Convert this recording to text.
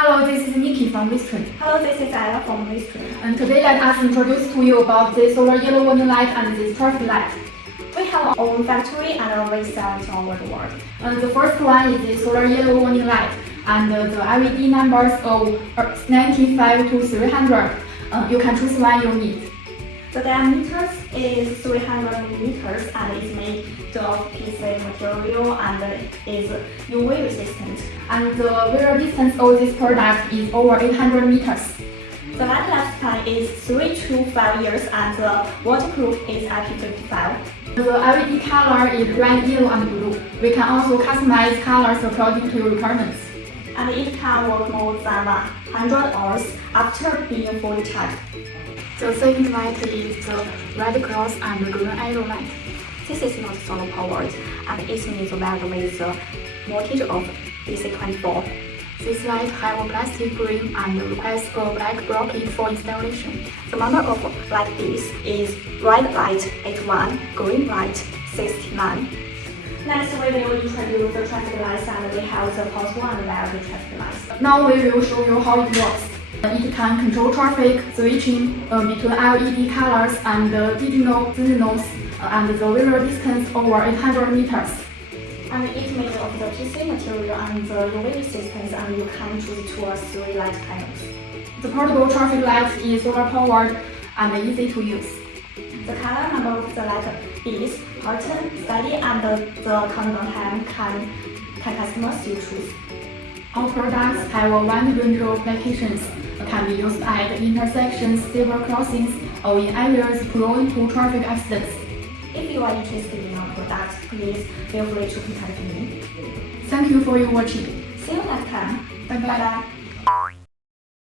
Hello, this is Nikki from Wistron. Hello, this is Ella from Wistron. And today let us introduce to you about the solar yellow warning light and the traffic light. We have our own factory and we sell it all over the world. And the first one is the solar yellow warning light, and the LED numbers of 95 to 300. You can choose one you need. The diameter is 300 millimeters and is made of PC material and is UV resistant. And the wear distance of this product is over 800 meters. The light lifespan is 3 to 5 years and the waterproof is IP55. The LED color is red, yellow, and blue. We can also customize colors according to your requirements. And it can work more than 100 hours after being fully charged. The second light is the red cross and green arrow light. This is not solar powered and it needs weld with the voltage of DC24. This light has a plastic rim and requires a black bracket for installation. The number of light beams is red light 81, green light 69. Next, we will introduce the traffic lights and we have the positive and negative traffic lights. Now we will show you how it works. It can control traffic switching between LED colors and digital signals and the wear distance over 800 meters. And it made of the PC material and the UV resistance and you can choose 2 or 3 light panels. The portable traffic light is solar powered and easy to use. The color number of the light is pattern, steady and the countdown time can customers choose. Our products have a wide range of applications, can be used at intersections, zebra crossings, or in areas prone to traffic accidents. If you are interested in our products, please feel free to contact me. Thank you for your watching. See you next time. Bye bye. Bye.